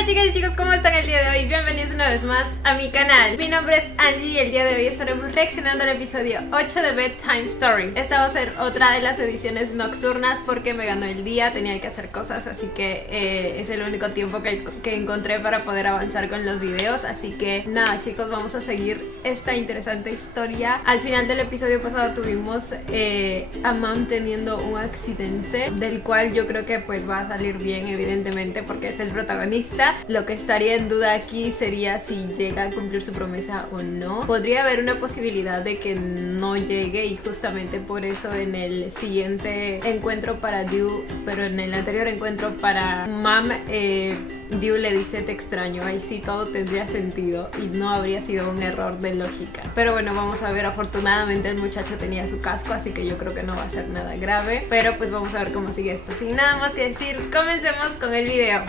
Hola chicas y chicos, ¿cómo están el día de hoy? Bienvenidos una vez más a mi canal. Mi nombre es Angie y el día de hoy estaremos reaccionando al episodio 8 de Bedtime Story. Esta va a ser otra de las ediciones nocturnas porque me ganó el día, tenía que hacer cosas, así que es el único tiempo que encontré para poder avanzar con los videos. Así que nada chicos, vamos a seguir esta interesante historia. Al final del episodio pasado tuvimos a Mam teniendo un accidente, del cual yo creo que pues va a salir bien evidentemente porque es el protagonista. Lo que estaría en duda aquí sería si llega a cumplir su promesa o no. Podría haber una posibilidad de que no llegue y justamente por eso en el siguiente encuentro para Dew, pero en el anterior encuentro para Mam, Dew le dice te extraño. Ahí sí todo tendría sentido y no habría sido un error de lógica. Pero bueno, vamos a ver. Afortunadamente el muchacho tenía su casco, así que yo creo que no va a ser nada grave. Pero pues vamos a ver cómo sigue esto. Sin nada más que decir, comencemos con el video.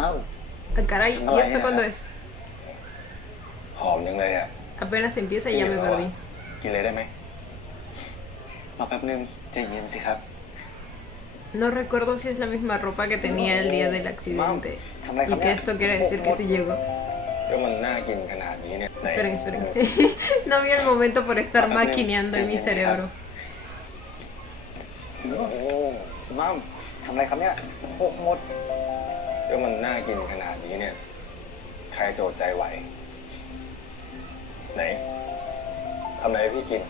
Ah, caray, ¿y esto cuándo es? หอมจังเลยอ่ะ Apenas empieza y ya me perdí. กินเลยได้ไหมรอแป๊บนึงใจเย็นสิครับ No recuerdo si es la misma ropa que tenía el día del accidente y que esto quiere decir que sí llegó. ก็มันน่ากินขนาดนี้เนี่ย Esperen, esperen. No vi el momento por estar maquineando en mi cerebro. โอ้มัมทำอะไรครับเนี่ยโคกมดก็มันน่ากินขนาดนี้เนี่ยใครจะอดใจไหวไหนทำอะไรให้พี่กิน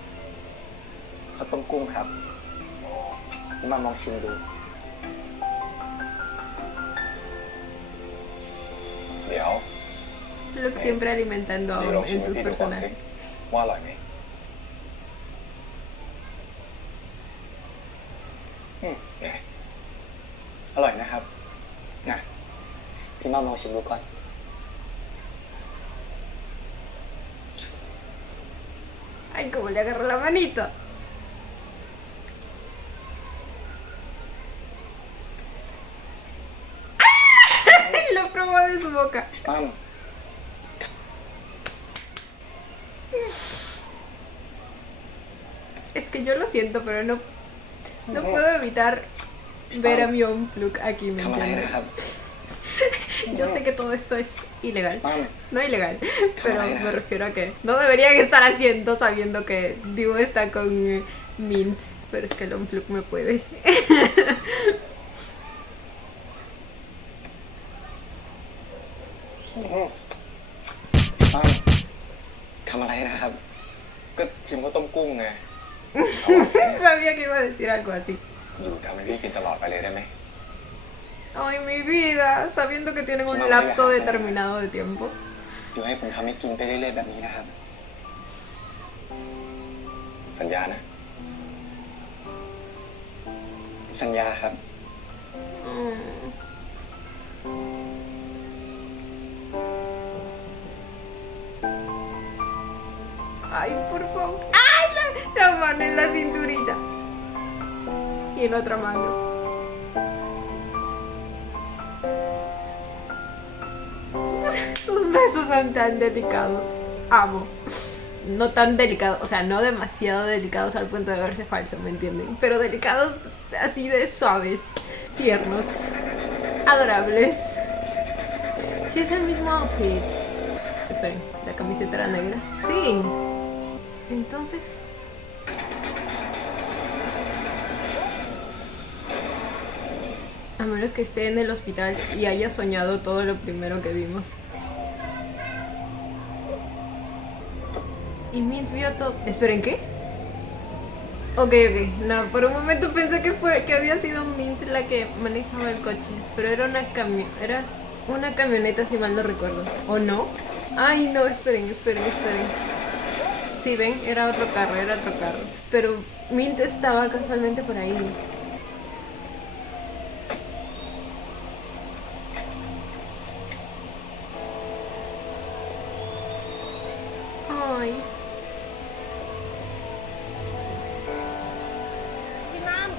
ข้าวต้มกุ้งครับพี่มัมลองชิมดูเดี๋ยว Luke siempre alimentando a เดี๋ยวลอง Om ชิม en ให้ sus พี่ดูก่อนสิ personajes. ว่าอร่อยไหมไงอร่อยนะครับนะพี่มัมลองชิมดูก่อน Ay, cómo le agarró la manito. Lo probó de su boca. มัม Es que yo lo siento, pero no puedo evitar ver a mi Fluke aquí, ¿me ทำอะไร entiendes? นะครับ Yo sé que todo esto es ilegal. มัม No ilegal, pero me refiero a que no deberían estar haciendo sabiendo que Dew está con Mint. Pero es que el Fluke me puede. มัมทำอะไรนะครับ ก็ชิมข้าวต้มกุ้งไง Sabía que iba a decir algo así. อยู่ทำให้พี่กินตลอดไปเลยได้ไหม Ay, mi vida, sabiendo que tienen un lapso determinado de tiempo. อยู่ให้ผมทำให้กินไปเรื่อยๆแบบนี้นะครับ สัญญานะ สัญญาครับ Ay, por favor. ¡Ay! La mano en la cinturita. Y en otra mano. Sus besos son tan delicados. Amo. No tan delicados, o sea, no demasiado delicados al punto de verse falso, ¿me entienden? Pero delicados así de suaves, tiernos, adorables. Sí, es el mismo outfit. Esperen, la camiseta era negra. Sí. Entonces... A menos que esté en el hospital y haya soñado todo lo primero que vimos. Y Mint vio todo... Esperen, ¿qué? Ok. No, por un momento pensé que había sido Mint la que manejaba el coche. Pero era una camioneta, si mal no recuerdo. ¿O no? Ay, no, esperen. Sí, ven, era otro carro. Pero Mint estaba casualmente por ahí. Ay. พี่มั่ม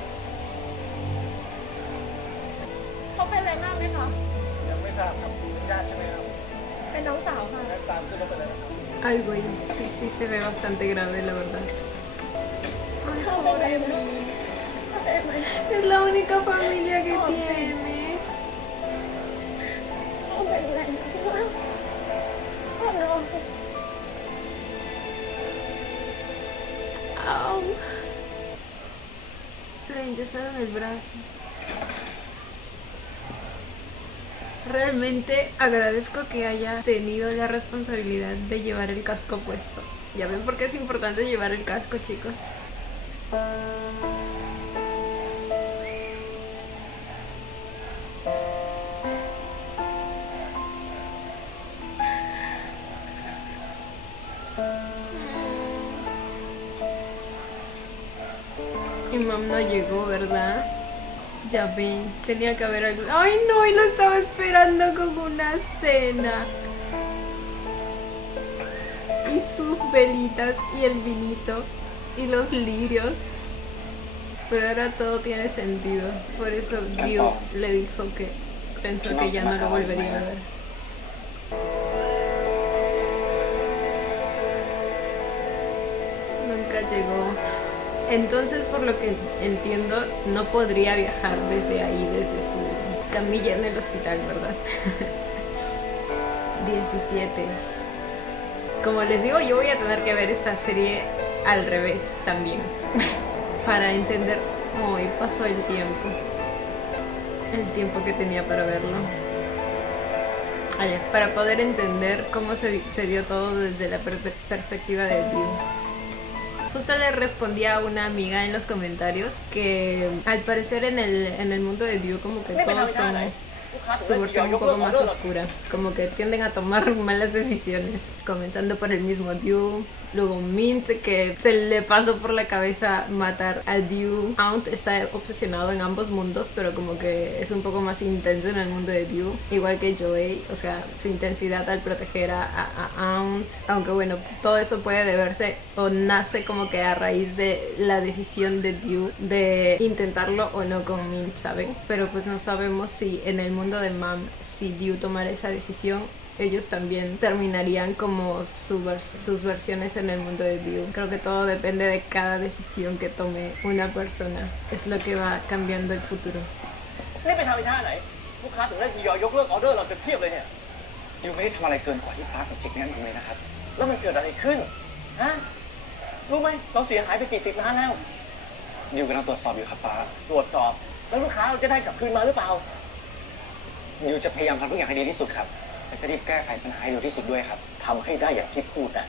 เขาเป็นอะไรมากไหมคะ ยังไม่ทราบครับญาติใช่ไหมครับ เป็นน้องสาวค่ะ ตาม Ay, güey, sí se ve bastante grave, la verdad. Ay, pobre Mint. Es la única familia que tiene. Au. Le inyectaron el brazo. Realmente agradezco que haya tenido la responsabilidad de llevar el casco puesto. Ya ven por qué es importante llevar el casco, chicos. Y mam no llegó, ¿verdad? Ya ven, tenía que haber algo. ¡Ay, no! Y lo estaba esperando con una cena. Y sus velitas y el vinito y los lirios. Pero ahora todo tiene sentido. Por eso Gyu le dijo que pensó que ya no lo volvería a ver. Nunca llegó. Entonces, por lo que entiendo, no podría viajar desde ahí, desde su camilla en el hospital, ¿verdad? 17. Como les digo, yo voy a tener que ver esta serie al revés también. Para entender cómo pasó el tiempo. El tiempo que tenía para verlo. Para poder entender cómo se dio todo desde la perspectiva de Gyu. Justo le respondí a una amiga en los comentarios que al parecer en el mundo de Gyu como que todos son su versión un poco más oscura, como que tienden a tomar malas decisiones, comenzando por el mismo Gyu, luego Mint, que se le pasó por la cabeza matar a Gyu. Aunt está obsesionado en ambos mundos, pero como que es un poco más intenso en el mundo de Gyu, igual que Joey, o sea, su intensidad al proteger a Aunt, aunque bueno, todo eso puede deberse o nace como que a raíz de la decisión de Gyu de intentarlo o no con Mint, ¿saben? Pero pues no sabemos si en el mundo de Mam, si Gyu tomara esa decisión, ellos también terminarían como sus versiones en el mundo de Gyu. Creo que todo depende de cada decisión que tome una persona. Es lo que va cambiando el futuro. นี่ไปทำไปท่าไหนลูกค้าถึงได้ยอยกเลิกออเดอร์เราจนเทียบเลยเนี่ย ยูไม่ได้ทำอะไรเกินกว่าที่ป้ากับจิกแนะนำเลยนะครับ แล้วมันเกิดอะไรขึ้นฮะรู้ไหมเราเสียหายไปกี่สิบล้านแล้ว ยูกำลังตรวจสอบอยู่ครับป้า ตรวจสอบแล้วลูกค้าเราจะได้กลับคืนมาหรือเปล่า ยูจะพยายามทำทุกอย่างให้ดีที่สุดครับและจะรีบแก้ไขปัญหาให้เร็วที่สุดด้วยครับ ทำให้ได้อย่างที่พูดนะ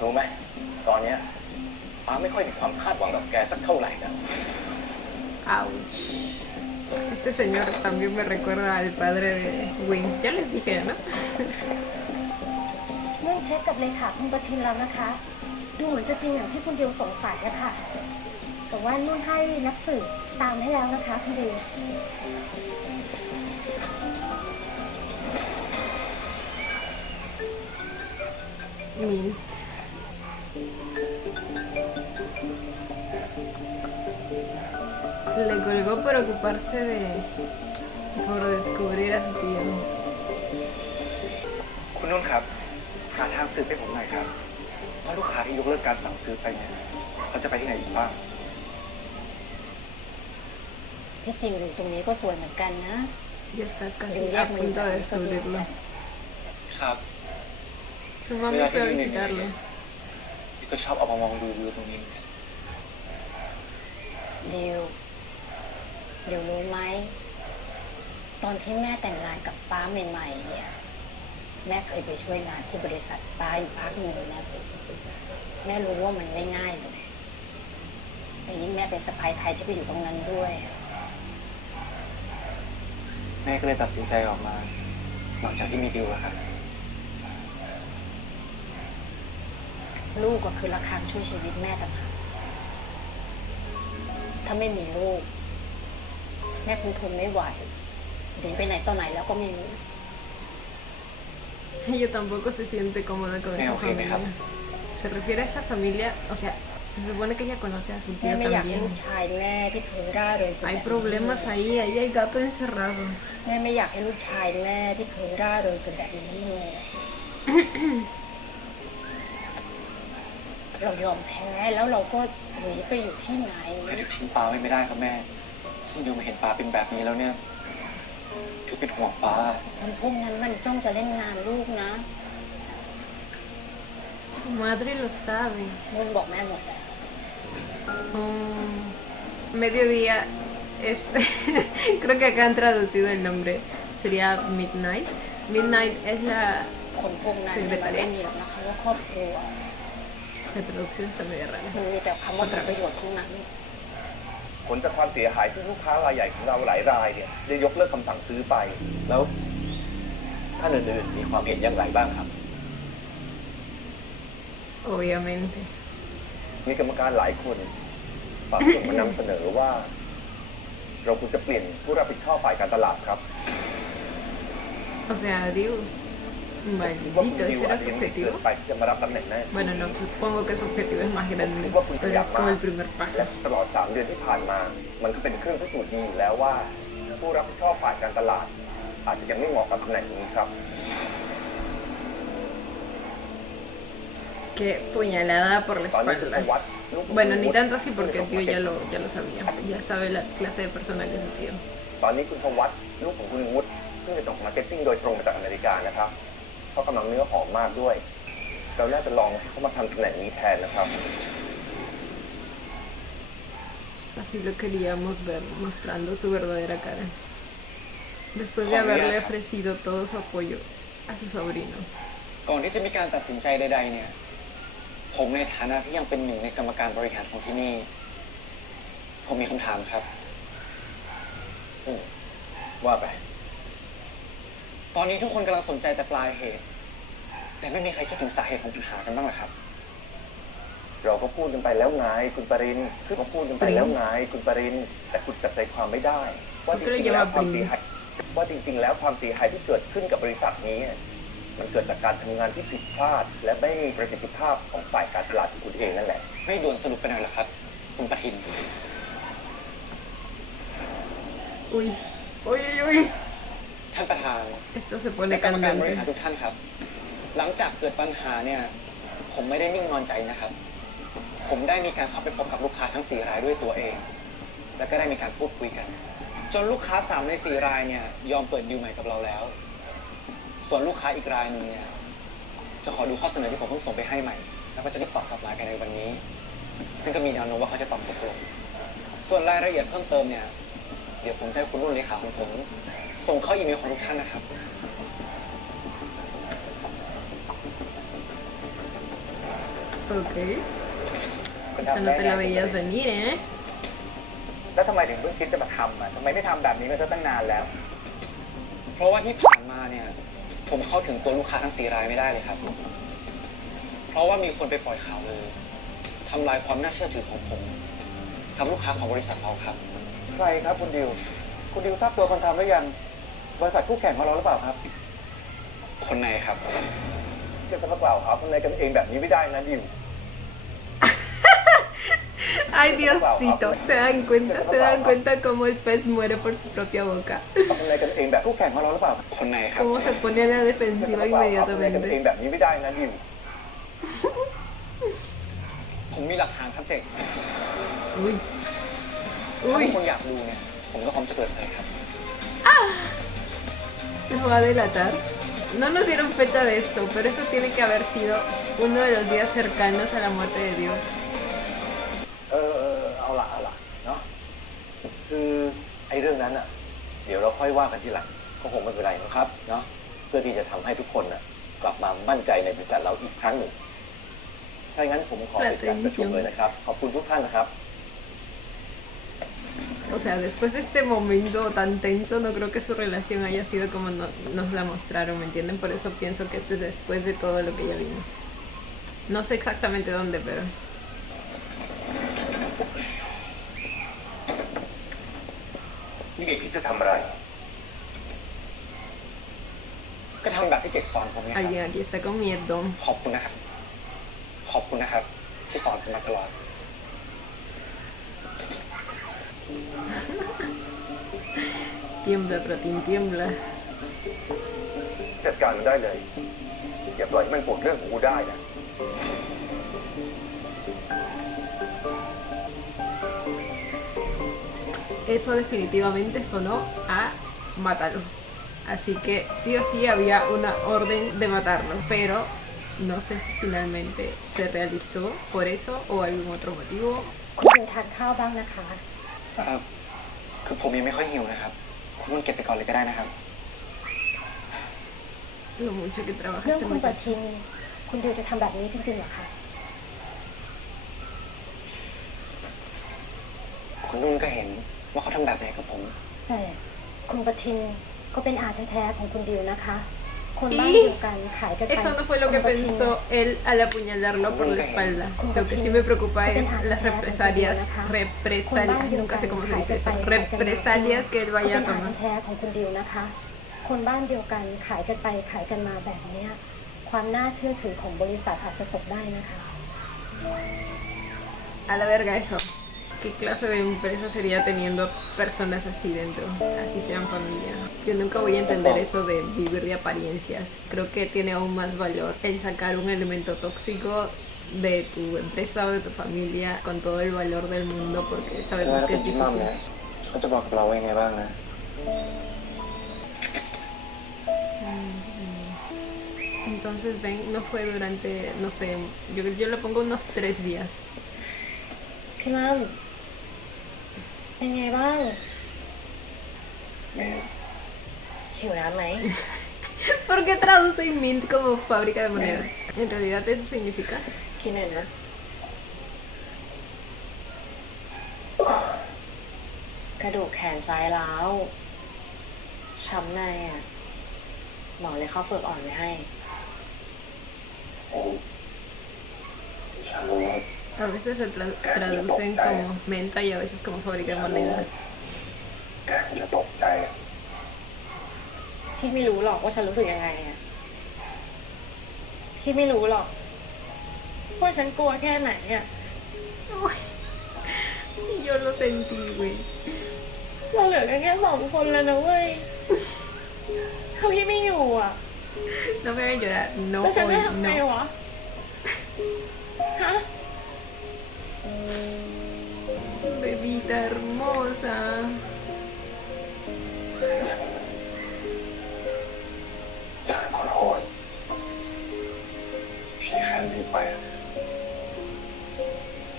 รู้ไหมตอนเนี้ยป้าไม่ค่อยมีความคาดหวังกับแกสักเท่าไหร่นะ Ouch. Este señor también me recuerda al padre de Wing. Ya les dije, ¿no? นุ่นเช็คกับเลขาคุณประทินแล้วนะคะ ดูเหมือนจะจริงอย่างที่คุณดิวสงสัยอะค่ะ แต่ว่านุ่นให้นักสืบตามให้แล้วนะคะคุณดิว Mint. Le colgó por ocuparse por descubrir a su tío. คุณนุ่นครับหาทางสืบให้ผมหน่อยครับว่าลูกค้าที่ยกเลิกการสั่งซื้อไปเนี่ยเขาจะไปที่ไหนอีกบ้าง ที่จริงอยู่ตรงนี้ก็สวยเหมือนกันนะ Ya está casi a punto de descubrirlo. ครับ Su mamá fue a visitarlo. ก็ชอบออกมามองดูวิวตรงนี้เหมือนกัน ดิวรู้ไหมตอนที่แม่แต่งงานกับป้าใหม่ๆเนี่ยแม่เคยไปช่วยงานที่บริษัทป้าอยู่พักหนึ่งนะแม่รู้ว่ามันไม่ง่ายเลยแต่ยิ่งแม่เป็นสะใภ้ไทยที่ไปอยู่ตรงนั้นด้วย แม่ก็เลยตัดสินใจออกมาหลังจากที่มีดิวอะครับ ลูกก็คือระฆังช่วยชีวิตแม่ต่างหากถ้าไม่มีลูกแม่คงทนไม่ไหวเดินไปไหนต่อไหนแล้วก็ไม่รู้ Ella tampoco se siente cómoda con esa familia. Se refiere a esa familia, o sea, se supone que ella conoce a su แม่ tío ไม่อยากให้ también. ลูกชายแม่ที่เผลอร่าเริง Hay problemas ahí hay gato encerrado. แม่ไม่อยากให้ลูกชายแม่ที่เผลอร่าเริงเป็นแบบนี้เลย เรายอมแพ้แล้วเราก็หนีไปอยู่ที่ไหน แต่เดี๋ยวทิ้งปาไว้ไม่ได้ครับแม่ ที่ดิวมาเห็นปาเป็นแบบนี้แล้วเนี่ยคือเป็นห่วงปา คนพวกนั้นมันจ้องจะเล่นงานลูกนะ Su madre lo sabe. นุ่นบอกแม่หมด Mediodía es. Creo que acá han traducido el nombre. Sería Midnight. Midnight es la. คนพวกนั้นเนี่ยมันไม่มีหรอกนะคะว่าครอบครัว La traducción está medio rara. มันมีแต่คำว่าผลประโยชน์ทั้งนั้น ผลจากความเสียหายที่ลูกค้ารายใหญ่ของเราหลายรายเนี่ยได้ยกเลิกคำสั่งซื้อไป แล้วท่านอื่นๆมีความเห็นอย่างไรบ้างครับ Obviamente. มีกรรมการหลายคนฝากส่งมานำเสนอว่า เราควรจะเปลี่ยนผู้รับผิดชอบฝ่ายการตลาดครับ O sea, digo. ว่าคุณ Maldito, ดิว ese อา era จ su จะยังไม่เกิ objetivo. นไปที่จะมารับตำแหน่งแน่ Bueno, no, supongo que su objetivo es más grande, ว่าคุณข pero ยัน es มา como ก el primer และ paso. ตลอด3 เดือนที่ผ่านมา มันก็เป็นเครื่องพิสูจน์ดีอยู่แล้วว่า ผู้รับผิดชอบฝ่ายการตลาด อาจจะยังไม่เหมาะกับตำแหน่งนี้ครับ Qué puñalada por la ตอนนี้คุณ espalda. วัดลูก Bueno, ni tanto así porque el tío ya lo sabía. Ya sabe la clase de persona que es su tío. ตอนนี้คุณพวัตลูกของคุณวุฒิซึ่งจะจบมาร์เก็ตติ้งโดยตรงมาจากอเมริกานะครับเขากำลังเนื้อหอมมากด้วย เราน่าจะลองให้เขามาทำตำแหน่งนี้แทนนะครับ Así lo queríamos ver, mostrando su verdadera cara. Después de haberle ofrecido todo su apoyo a su sobrino. ก่อนที่จะมีการตัดสินใจใดๆเนี่ย ผมในฐานะที่ยังเป็นหนึ่งในกรรมการบริหารของที่นี่ ผมมีคำถามครับ ว่าไป ตอนนี้ทุกคนกำลังสนใจแต่ปลายเหตุ แต่ไม่มีใครคิดถึงสาเหตุของปัญหากันบ้างหรอครับ เราก็พูดกันไปแล้วไงคุณปรินคือก็พูดกันไปแล้วไงคุณปรินแต่คุณจับใจความไม่ได้ ว่าจริงๆแล้วความเสียหายที่เกิดขึ้นกับบริษัทนี้ มันเกิดจากการทำงานที่ผิดพลาด และไม่มีประสิทธิภาพของฝ่ายการตลาดของคุณเองนั่นแหละ ไม่ด่วนสรุปไปหน่อยเหรอครับ คุณประทิน Uy, uy, uy, uy. ท่านประธาน Esto se และ pone กรรมการบริหาร candente. ทุกท่านครับ หลังจากเกิดปัญหาเนี่ย ผมไม่ได้นิ่งนอนใจนะครับ ผมได้มีการเข้าไปพบกับลูกค้าทั้ง4 รายด้วยตัวเอง แล้วก็ได้มีการพูดคุยกัน จนลูกค้า3 ใน 4 รายเนี่ยยอมเปิดดีลใหม่กับเราแล้ว ส่วนลูกค้าอีกรายหนึ่งเนี่ยจะขอดูข้อเสนอที่ผมเพิ่งส่งไปให้ใหม่ แล้วก็จะได้ตอบกลับมากันในวันนี้ ซึ่งก็มีแนวโน้มว่าเขาจะตอบตกลงส่วนรายละเอียดเพิ่มเติมเนี่ย เดี๋ยวผมจะให้คุณรุ่นเลขาของผมส่งเข้าอีเมลของทุกท่านนะครับ Ok. Esa no te la veías venir, ¿eh? แล้วทำไมถึงเพิ่งคิดจะมาทำอ่ะทำไมไม่ทำแบบนี้มาตั้งนานแล้ว เพราะว่าที่ผ่านมาเนี่ย ผมเข้าถึงตัวลูกค้าทั้ง4 รายไม่ได้เลยครับ เพราะว่ามีคนไปปล่อยข่าวเลยทำลายความน่าเชื่อถือของผมกับลูกค้าของบริษัทเราครับ ใครครับคุณดิวทราบตัวคนทำหรือยัง บริษัทคู่แข่งของเราหรือเปล่าครับ คนไหนครับ จะมากล่าวหาคนในกันเองแบบนี้ไม่ได้นะดิว Ay, Diosito. Se dan cuenta cómo el pez muere por su propia boca. คนในกันเองแบบคู่แข่งของเราหรือเปล่า คนไหนครับ Cómo se pone a la จะ defensiva มากล่าวหาคนในกันเอง inmediatamente. แบบนี้ไม่ได้นะดิว ผมมีหลักฐานครับเจ Uy. ถ้า Uy. คุณอยากดูเนี่ย ผมก็พร้อมจะเปิดเผยครับ Nos va a delatar. No nos dieron fecha de esto, pero eso tiene que haber sido uno de los días cercanos a la muerte de Dios. เอาละเนาะคือไอ้เรื่องนั้นอ่ะ เดี๋ยวเราค่อยว่ากันทีหลังก็คงไม่เป็นไรนะครับเนาะเพื่อที่จะทำให้ทุกคนน่ะกลับมามั่นใจในบริษัทเราอีกครั้งหนึ่งถ้าอย่างนั้นผมขอปิดการประชุมเลยนะครับขอบคุณทุกท่านนะครับ O sea, después de este momento tan tenso, no creo que su relación haya sido como nos la mostraron, ¿me entienden? Por eso pienso que esto es después de todo lo que ya vimos. No sé exactamente dónde, pero... นี่เด็กคิดจะทำอะไร ก็ทำแบบที่เจกสอนผมไงครับ Alguien aquí está con miedo. ขอบคุณนะครับ ขอบคุณนะครับ ที่สอนผมมาตลอด Tiembla, Protín, tiembla. จัดการมันได้เลย อย่าปล่อยให้มันปวดเรื่องของกูได้นะ eso definitivamente sonó a matarlo. Así que sí o sí había una orden de matarlo, pero no sé si finalmente se realizó por eso o algún otro motivo. คุณทานข้าวบ้างนะคะ คือผมยังไม่ค่อยหิวนะครับ คุณนุ่นเก็บไปก่อนเลยก็ได้นะครับ Lo mucho que trabaja เรื่อง este คุณประ muchacho. ชินคุณดิวจะทำแบบนี้จริงๆเหรอคะ คุณนุ่นก็เห็นว่าเขาทำแบบไหนกับผม แต่คุณประทินก็เป็นอาแท้ๆของคุณดิวนะคะ คนบ้าน Y เดียวกันขายกันไป eso no fue lo que คุณประทิน pensó él al apuñalarlo por la espalda. Lo que sí me preocupa es las represalias, nunca sé cómo se dice eso, represalias que él เขา vaya เป็ a นอา tomar. แท้ๆของคุณดิวนะคะ คนบ้านเดียวกันขายกันไปขายกันมาแบบเนี้ยความน่าเชื่อถือของบริษัทอาจจะตกได้นะคะ A la verga eso. ¿Qué clase de empresa sería teniendo personas así dentro? Así sean familia. Yo nunca voy a entender eso de vivir de apariencias. Creo que tiene aún más valor el sacar un elemento tóxico de tu empresa o de tu familia con todo el valor del mundo porque แล้ว sabemos ถ้า que เป็ es นพี่มั่ม difícil. เนี่ยเขาจะบอกกับเราว่ายังไงบ้างนะ Entonces ven, no fue durante, no sé, yo le pongo unos 3 días. พี่มั่มเป็นไงบ้าง หิวน้ำไหม ¿Por qué traduce Mint como fábrica de moneda? En realidad eso significa กินหน่อยนะ กระดูกแขนซ้ายร้าว ช้ำในอ่ะ หมอเลยเข้าเปลือกอ่อนไว้ให้ a veces lo traducen como menta y a veces como fábrica de moneda. แกคงจะตกใจ พี่ไม่รู้หรอกว่าฉันรู้สึกยังไงอ่ะ พี่ไม่รู้หรอกว่าฉันกลัวแค่ไหนอ่ะ Sí, yo lo sentí, güey. เราเหลือกันแค่2 คนแล้วนะเว้ย ถ้าพี่ไม่อยู่อ่ะ No me hagan llorar, no แล้วฉัน hoy, จะทำไง no. วะ ฮะ Bebita hermosa. ฉันขอโทษพี่แค่รีบไป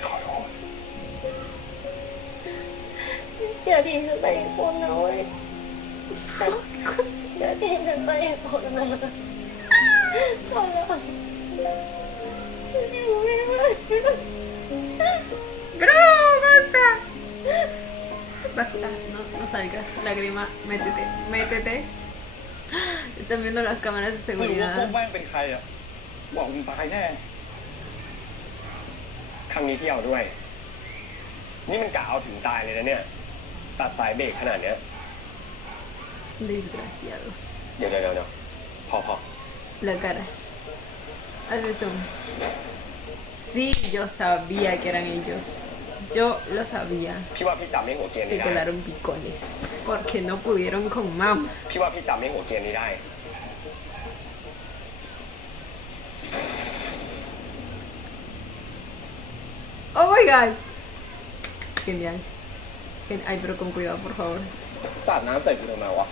ขอโทษ อย่าทิ้งฉันไปอีกคนนะเว้ยอย่าทิ้งฉันไปอีกคนนะขอร้องอยู่ไม่ไหว Bro, basta. Basta, no salgas. Lágrima, métete, métete. Están viendo las cámaras de ไม่รู้ว่าพวก seguridad. แม่งเป็นใครอ่ะบอกมึงตายแน่ ครั้งนี้ที่เอาด้วย นี่มันกะเอาถึงตายเลยนะเนี่ย ตัดสายเบรกขนาดเนี้ย Desgraciados. เดี๋ยวพอ La cara. Hace zoom. Sí, yo sabía que eran ellos. Yo lo sabía. พี่ว่าพี่จำให้หัวเกม Se นี้ได้ quedaron picones. Porque no pudieron con Mam. พี่ว่าพี่จำให้หัวเกมนี้ได้ Oh my god. Genial. Ay, pero con cuidado, por favor. สาดน้ำใส่กูทำไมวะ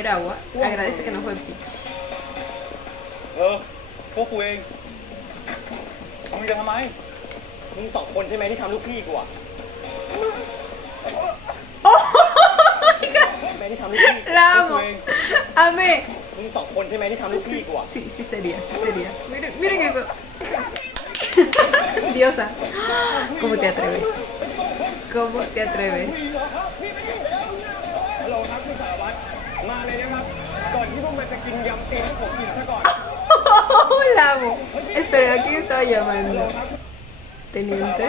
Era agua. Agradece que no fue pitch. พวกกูเองมึงจะทำไม มึง2 คนใช่ไหมที่ทำลูกพี่กูอะใช่ไหมที่ทำลูกพี่ La amo. Amé. มึง2 คนใช่ไหมที่ทำลูกพี่กูอะ Sí, sí sería, sí sería. Miren, miren eso. Diosa. ¿Cómo te atreves? ¿Cómo te atreves? ฮัลโหลครับคุณสารวัตรมาเลยนะครับ ก่อนที่พวกมันจะกินยำตีนให้ผมกินซะก่อน La amo. Espera, ¿a quién estaba llamando? Teniente.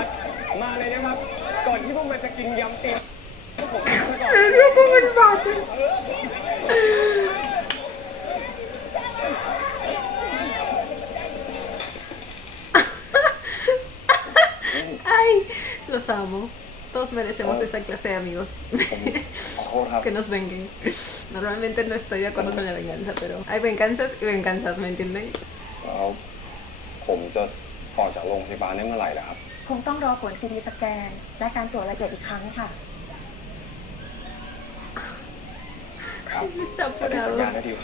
มาเลยนะครับ ก่อนที่พวกมันจะกินยำตีนให้ผมกินซะก่อน Me dio como el bate. Ay, los amo. Todos merecemos esa clase de amigos. ขอโทษครับ Que nos venguen. Normalmente no estoy de acuerdo con la venganza, pero hay venganzas y venganzas, ¿me entienden? แล้วผมจะออกจากโรงพยาบาลได้เมื่อไหร่ล่ะครับ คงต้องรอผลซีทีสแกนและการตรวจละเอียดอีกครั้งค่ะ ครับ Está แต่พี่สัญ apurado. ญานะดิว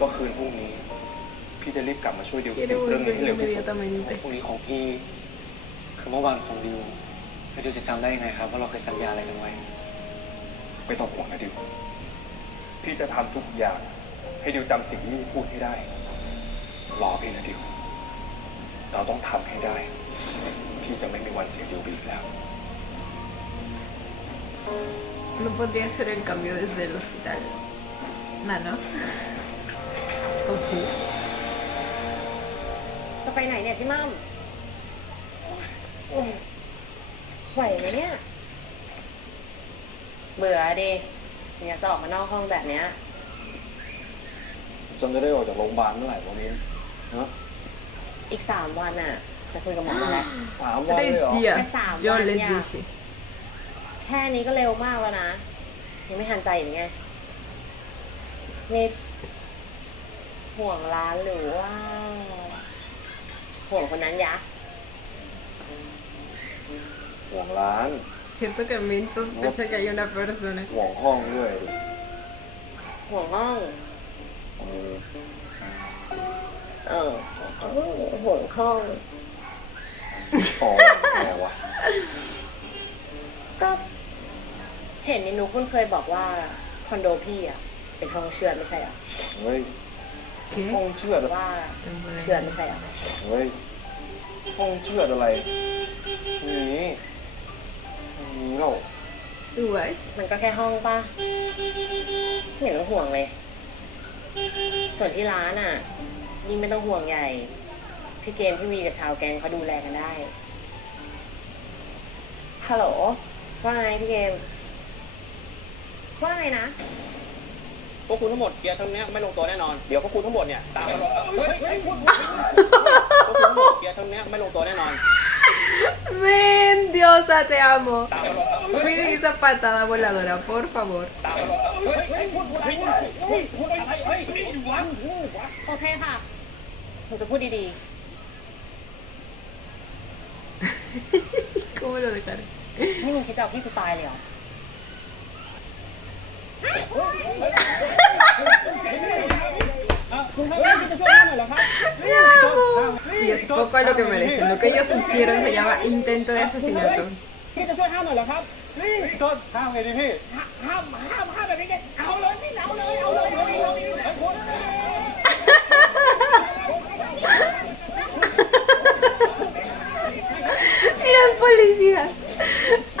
ว่าคืนพรุ่งนี้ พี่จะรีบกลับมาช่วยดิว Quiere สิ่งเรื่องนี้ volver ให้เร็วที่สุด inmediatamente. พรุ่งนี้ของพี่คือเมื่อวานของดิวแล้วดิวจะจำได้ยังไงครับว่าเราเคยสัญญาอะไรกันไว้ ไม่ต้องห่วงนะดิว พี่จะทำทุกอย่าง ให้ดิวจำสิ่งที่พี่พูดให้ได้ รอพี่นะดิว เราต้องทำให้ได้ พี่จะไม่มีวันเสียดิวไปอีกแล้ว No podría hacer el cambio desde el hospital. No, ¿no? ¿O sí? จะไปไหนเนี่ยพี่มั่มไหวไหมเนี่ย เบื่อดิอยากจะออกมานอกห้องแบบเนี้ย จนจะได้ออกจากโรงพยาบาลเมื่อไหร่วันนี้เนาะ อีก3 วันอ่ะ จะคุยกับหมอมาแล้ว 3 วันเลย 3 เหรอ días. Esa Yo maña. les dije. แค่นี้ก็เร็วมากแล้วนะ ยังไม่ทันใจอย่างไงนี่ห่วงร้านหรือว่า ห่วงคนนั้นยะ ห่วงร้าน Siento que Min sospecha que hay una persona. ห่วงห้องด้วยดิ ห่วงห้อง ห่วงห้อง อ๋ออะไรวะ ก็เห็นในนุกคุณเคยบอกว่าคอนโดพี่อ่ะ เป็นห้องเชือดไม่ใช่เหรอ เฮ้ย ห้อง ¿Qué? เชือด ว่าเชือดไม่ใช่เหรอ เฮ้ย ห้องเชือดอะไรนี่นี่เรา What? มันก็แค่ห้องป่ะไม่เห็นต้องห่วงเลย ส่วนที่ร้านอ่ะยิ่งไม่ต้องห่วงใหญ่ พี่เกมพี่วีกับชาวแก๊งเขาดูแลกันได้ ฮัลโหล ว่าไงพี่เกม ว่าไงนะ พวกคุณทั้งหมดเกียร์ทั้งนี้ไม่ลงตัวแน่นอน เดี๋ยวพวกคุณทั้งหมดเนี่ยตามมาพวกคุณทั้งหมดเกียร์ทั้งนี้ไม่ลงตัวแน่นอน Min, diosa, te amo. ตามมา Min, esa patada voladora, por favor. ตามมาพูดอะไรเฮ้ย โอเคค่ะหนูจะพูดดี ¿Cómo lo dejaré? ๆ นี่มึงคิดจะเอาพี่กูตายเลยเหรอ Y es poco a lo que merecen. Lo que ellos hicieron se llama intento de asesinato. พี่จะช่วยห้ามหน่อยเหรอครับพี่ต้นห้ามไงดิพี่ห้ามแบบนี้เอาเลยพี่เอาเลยเอาเลย Mira el policía.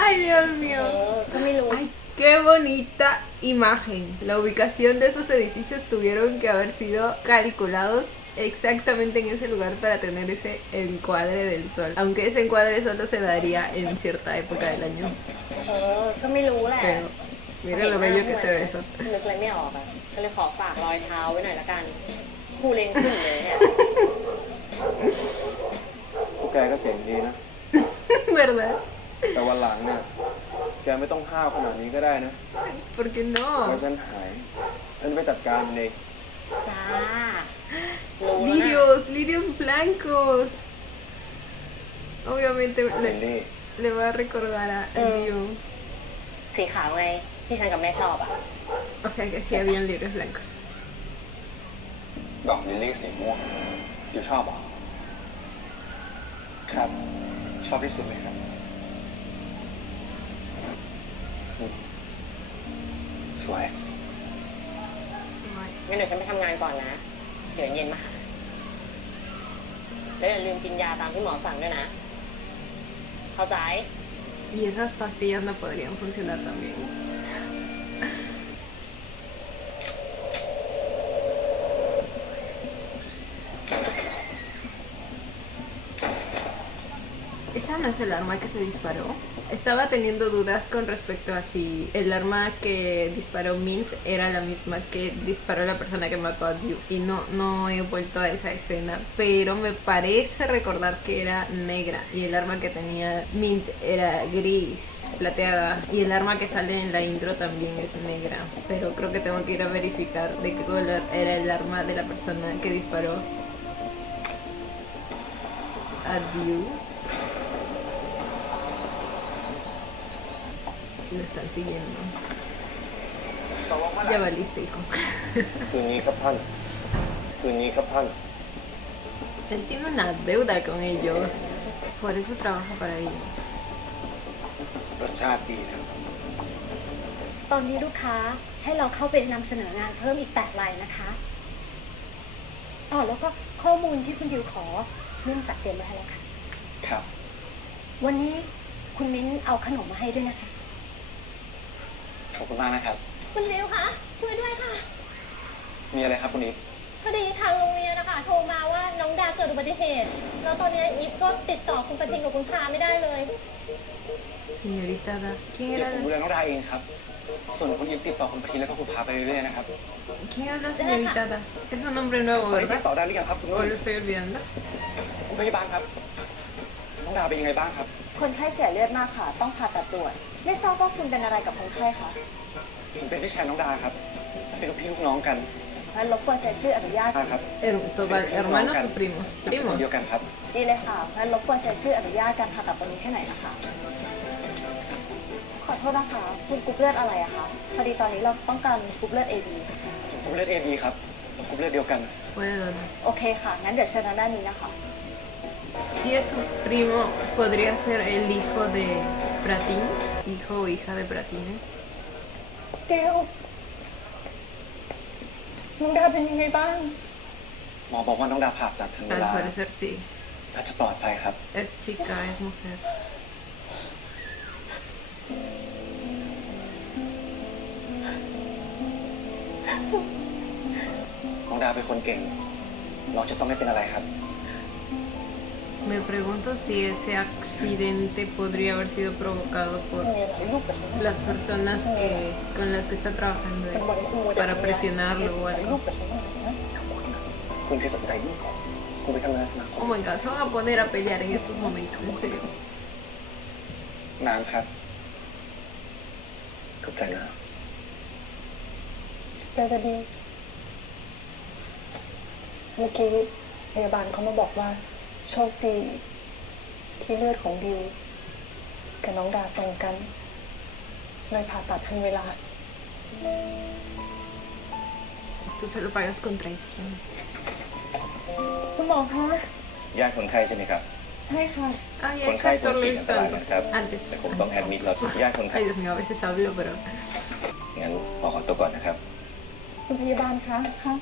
Ay, Dios mío. ก็ไม่รู้ Ay, qué bonita imagen. La ubicación de esos edificios tuvieron que haber sido calculados exactamente en ese lugar para tener ese encuadre del sol. Aunque ese encuadre solo se daría en cierta época del año. ก็ไม่รู้แหละ Pero mira lo bello que se ve eso. นึกอะไรไม่ออกอ่ะ ก็เลยขอฝากรอยเท้าไว้หน่อยละกันคู่เล็งขึ้นเลยเนี่ย พวกแกก็เก่งดีนะ ¿Verdad? แต่วันหลังเนี่ยแกไม่ต้องห้าวขนาดนี้ก็ได้นะ ¿Por qué เพ no? ราะฉันหายฉันไปจัดการมันเอง จ้า รู้นะ Lirios, lirios blancos. Obviamente เห็นนี่ le va a recordar a Liu. สีขาวไง ที่ฉันกับแม่ชอบอ่ะ O sea que sí habían lirios blancos. ดอกลิลลี่สีม่วงอยู่ชอบเหรอครับ ชอบที่สุดเลยครับสวย งั้นเดี๋ยวฉันไปทำงานก่อนนะ เดี๋ยวเย็นมาหา แล้วอย่าลืมกินยาตามที่หมอสั่งด้วยนะ เข้าใจ Y esas pastillas no podrían funcionar también. Esa no es el arma que se disparó. Estaba teniendo dudas con respecto a si el arma que disparó Mint era la misma que disparó la persona que mató a Duke. Y no he vuelto a esa escena, pero me parece recordar que era negra. Y el arma que tenía Mint era gris, plateada. Y el arma que sale en la intro también es negra. Pero creo que tengo que ir a verificar de qué color era el arma de la persona que disparó a Duke. Lo están siguiendo. ตกลงเมื่อไหร่ Ya valiste, hijo. คืนนี้ครับท่าน คืนนี้ครับท่าน Él tiene una deuda con ellos. Por eso trabaja para ellos. รสชาติดีนะ ตอนนี้ลูกค้าให้เราเข้าไปนำเสนองานเพิ่มอีก8รายนะคะอ๋อแล้วก็ข้อมูลที่คุณดิวขอนุ่นจัดเตรียมไว้ให้แล้วค่ะ ครับ วันนี้คุณมิ้นเอาขนมมาให้ด้วยนะคะ ขอบคุณมากนะครับ คุณดิวคะช่วยด้วยค่ะ มีอะไรครับคุณอีฟ พอดีทางโรงเรียนนะคะโทรมาว่าน้องดาเกิดอุบัติเหตุแล้วตอนนี้อีฟก็ติดต่อคุณประทินกับคุณพาไม่ได้เลย Señorita Da. เดี๋ยวผมดูแลน้องดาเองครับ ส่วนคุณอีฟติดต่อคุณประทินแล้วก็คุณพาไปเรื่อยๆนะครับ ¿Quién es la señorita Da? Es un nombre nuevo, ตอนนี้ติ ¿verdad? ดต่อได้หรือยังครับคุณนุ่ ¿O น lo estoy olvidando? คุณพยาบาลครับ น้องดาเป็นยังไงบ้างครับ คนไข้เสียเลือดมากค่ะ ต้องผ่าตัดด่วน ไม่ทราบว่าคุณเป็นอะไรกับคนไข้คะ ผมเป็นพี่ชายน้องดาครับ เป็นลูกพี่ลูกน้องกัน งั้นรบกวนใช้ชื่ออนุญาต ครับ Total, ¿hermanos o primos? คน Primos. เดียวกันครับ ดีเลยค่ะงั้นรบกวนใช้ชื่ออนุญาตการผ่าตัดตรงนี้ให้หน่อยนะคะ ขอโทษนะคะ คุณกรุ๊ปเลือดอะไรอะคะ พอดีตอนนี้เราต้องการกรุ๊ปเลือด AB ผมเลือดเอดีครับผมกรุ๊ปเลือดเดียวกัน Puede donar. โอเคค่ะ งั้นเดี๋ยวเชิญทางด้านนี้นะคะ Si es su primo, podría ser el hijo de Pratín. Hijo o hija de Pratín. เกลน้องดาเป็นยังไงบ้าง หมอบอกว่าน้องดาผ่าตัดถึงเว Al ลา parecer sí. ถ้าจะปลอดภัยครับ Es chica, es mujer. น้องดาเป็นคนเก่ง น้องจะต้องไม่เป็นอะไรครับ Me pregunto si ese accidente podría haber sido provocado por las personas con las que está trabajando él, para presionarlo o algo. คุณเคยสนใจนี่คุณไปทำงานสมาคม Oh my god, se van a poner a pelear en estos momentos, en serio. น้ำครับขอบใจนะ เจอกันดีเมื่อกี้พยาบาลเขามาบอกว่าโชคดีที่เลือดของดิวกับน้องดาตรงกันเลยผ่าตัดทันเวลา Tú se lo pagas con traición. คุณหมอคะ ญาติคนไข้ใช่ไหมครับ ใช่ค่ะ Ay, Con es Kai actor, lo he Conchita visto Antalan, antes. ¿verdad? Antes. De Kung Tong Admit Lots. Ya, con Kai. Ay, Dios mío, a veces hablo, pero... งั้นหมอขอตัวก่อนนะครับ คุณพยาบาลคะคะ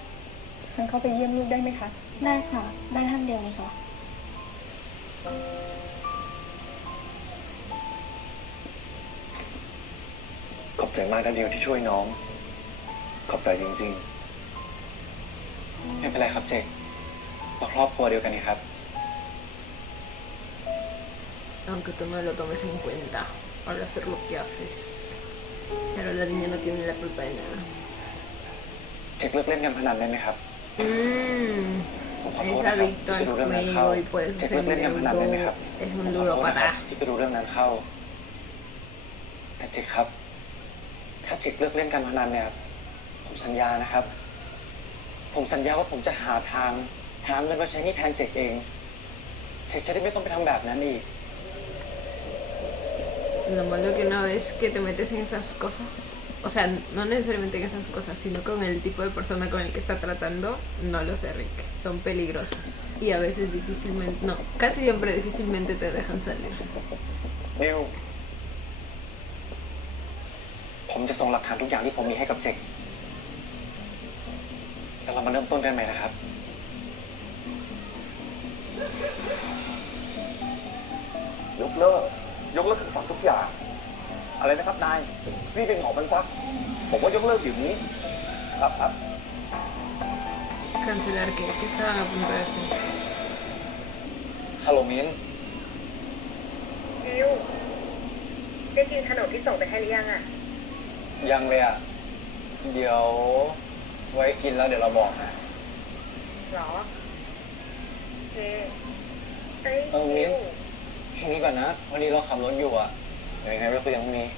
ฉันเข้าไปเยี่ยมลูกได้ไหมคะ ได้ค่ะ ได้ท่านเดียวนะคะ ขอบใจมากนะดิวที่ช่วยน้อง ขอบใจจริง ไม่เป็นไรครับเจคเราครอบครัวเดียวกันนี่ครับ Aunque tú no lo tomes en cuenta al hacer lo que haces. Pero la niña no tiene la culpa de nada. เจคเลิกเล่นการพนันได้ไหมครับ ผมขอโท Es ษนะครับ adicto ที่ al ไปดูเรื่องนั้นเข้า juego y por eso เจค se เลิกเล่นการพนันได้ไหมครับ endeudó. Es un ผมขอโทษนะครับ ludópata. ที่ไปดูเรื่องนั้นเข้า แต่เจคครับ ถ้าเจคเลิกเล่นการพนันเนี่ย ผมสัญญานะครับ ผมสัญญาว่าผมจะหาทางหาเงินมาใช้หนี้แทนเจคเอง เจคจะได้ไม่ต้องไปทำแบบนั้นอีก Lo malo que no es que te metes en esas cosas. O sea, no necesariamente en esas cosas, sino con el tipo de persona con el que está tratando. No lo sé, Rick. Son peligrosas. Y a veces difícilmente, no, casi siempre difícilmente te dejan salir. นิว ผมจะส่งหลักฐานทุกอย่างที่ผมมีให้กับเจคแล้วเรามาเริ่มต้นกันใหม่นะครับ ๆ ยกเลิกคำสั่งทุกอย่าง อะไรนะครับนายนี่เป็นหมอมันซัก ผมว่ายกเลิกอยู่นี้ ครับ Cancelar que estaban a punto de hacer. ฮัลโหลมิ้น ดิวได้กินขนมที่ส่งไปให้หรือยังอ่ะ ยังเลยอ่ะ เดี๋ยวไว้กินแล้วเดี๋ยวเราบอกนะ หรอเฮ้ มิ้นแค่นี้ก่อนนะ วันนี้เราขับรถอยู่อ่ะ เดี๋ยวยังไงเราคุยกันพรุ่งนี้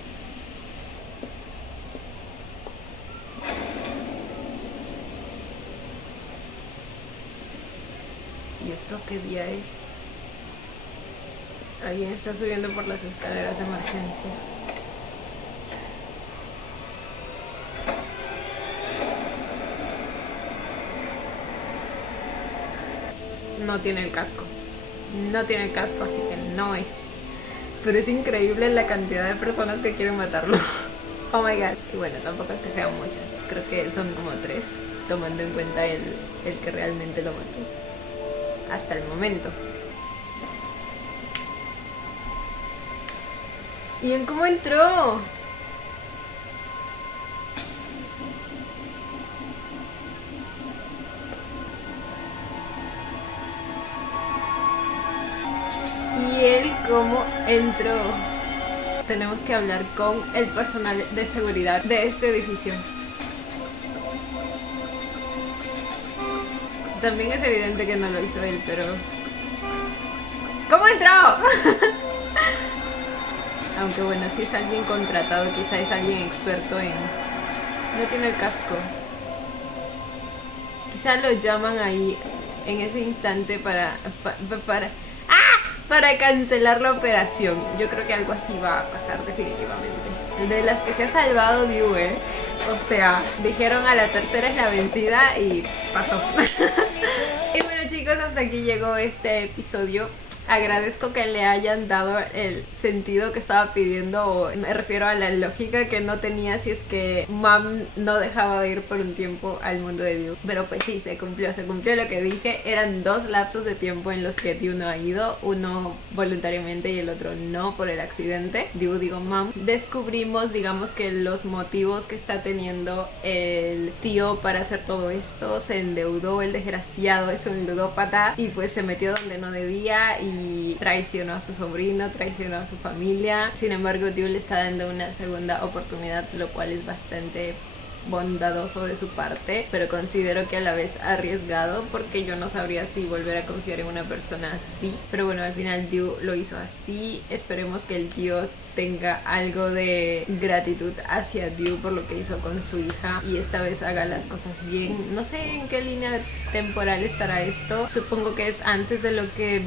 ¿Y esto qué día es? Alguien está subiendo por las escaleras de emergencia. no tiene el casco. No tiene el casco, así que no es. Pero es increíble la cantidad de personas que quieren matarlo. Oh my god. Y bueno, tampoco es que sean muchas. Creo que son como 3, tomando en cuenta el que realmente lo mató. Hasta el momento. ¿Y en cómo entró? ¿Y él cómo entró? Tenemos que hablar con el personal de seguridad de este edificio. También es evidente que no lo hizo él, pero... ¿Cómo entró? Aunque bueno, si es alguien contratado, quizá es alguien experto en... No tiene el casco. Quizá lo llaman ahí en ese instante para cancelar la operación. Yo creo que algo así va a pasar definitivamente. De las que se ha salvado Dew, o sea, dijeron a la tercera es la vencida y pasó. Y bueno chicos, hasta aquí llegó este episodio. Agradezco que le hayan dado el sentido que estaba pidiendo, o me refiero a la lógica que no tenía si es que Mom no dejaba de ir por un tiempo al mundo de Dew. Pero pues sí, se cumplió lo que dije. Eran 2 lapsos de tiempo en los que Dew no ha ido, uno voluntariamente y el otro no por el accidente. Dew, digo Mom. Descubrimos, digamos, que los motivos que está teniendo el tío para hacer todo esto. Se endeudó, el desgraciado es un ludópata y pues se metió donde no debía y traicionó a su sobrino, traicionó a su familia. Sin embargo, Dew le está dando una segunda oportunidad, lo cual es bastante bondadoso de su parte, pero considero que a la vez arriesgado, porque yo no sabría si volver a confiar en una persona así. Pero bueno, al final Dew lo hizo así. Esperemos que el tío tenga algo de gratitud hacia Dew por lo que hizo con su hija y esta vez haga las cosas bien. No sé en qué línea temporal estará esto. Supongo que es antes de lo que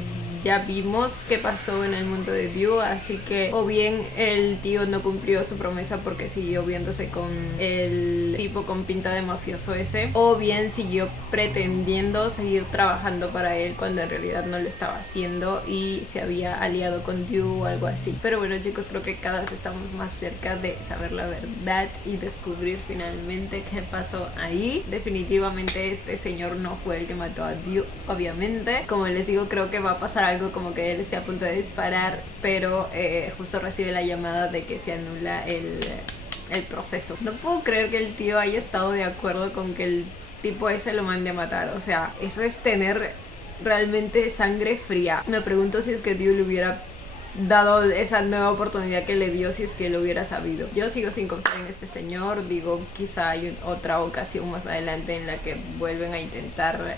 ya vimos que pasó en el mundo de Dew, así que o bien el tío no cumplió su promesa porque siguió viéndose con el tipo con pinta de mafioso ese, o bien siguió pretendiendo seguir trabajando para él cuando en realidad no lo estaba haciendo y se había aliado con Dew o algo así. Pero bueno chicos, creo que cada vez estamos más cerca de saber la verdad y descubrir finalmente qué pasó ahí. Definitivamente este señor no fue el que mató a Dew, obviamente. Como les digo, creo que va a pasar algo como que él esté a punto de disparar, pero justo recibe la llamada de que se anula el proceso. No puedo creer que el tío haya estado de acuerdo con que el tipo ese lo mande a matar. O sea, eso es tener realmente sangre fría. Me pregunto si es que Dew le hubiera dado esa nueva oportunidad que le dio si es que lo hubiera sabido. Yo sigo sin confiar en este señor. Digo, quizá hay otra ocasión más adelante en la que vuelven a intentar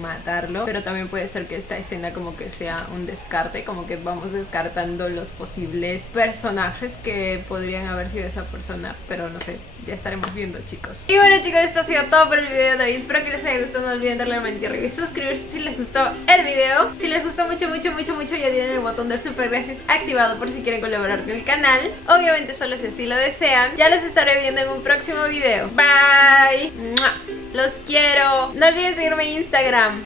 matarlo, pero también puede ser que esta escena como que sea un descarte, como que vamos descartando los posibles personajes que podrían haber sido esa persona, pero no sé, ya estaremos viendo chicos. Y bueno chicos, esto ha sido todo por el video de hoy. Espero que les haya gustado. No olviden darle a la manita arriba y suscribirse si les gustó el video. Si les gustó mucho ya tienen el botón del super gracias activado por si quieren colaborar con el canal. Obviamente solo si así lo desean. Ya los estaré viendo en un próximo video. Bye. ¡Mua! Los quiero. No olviden seguirme en Instagram.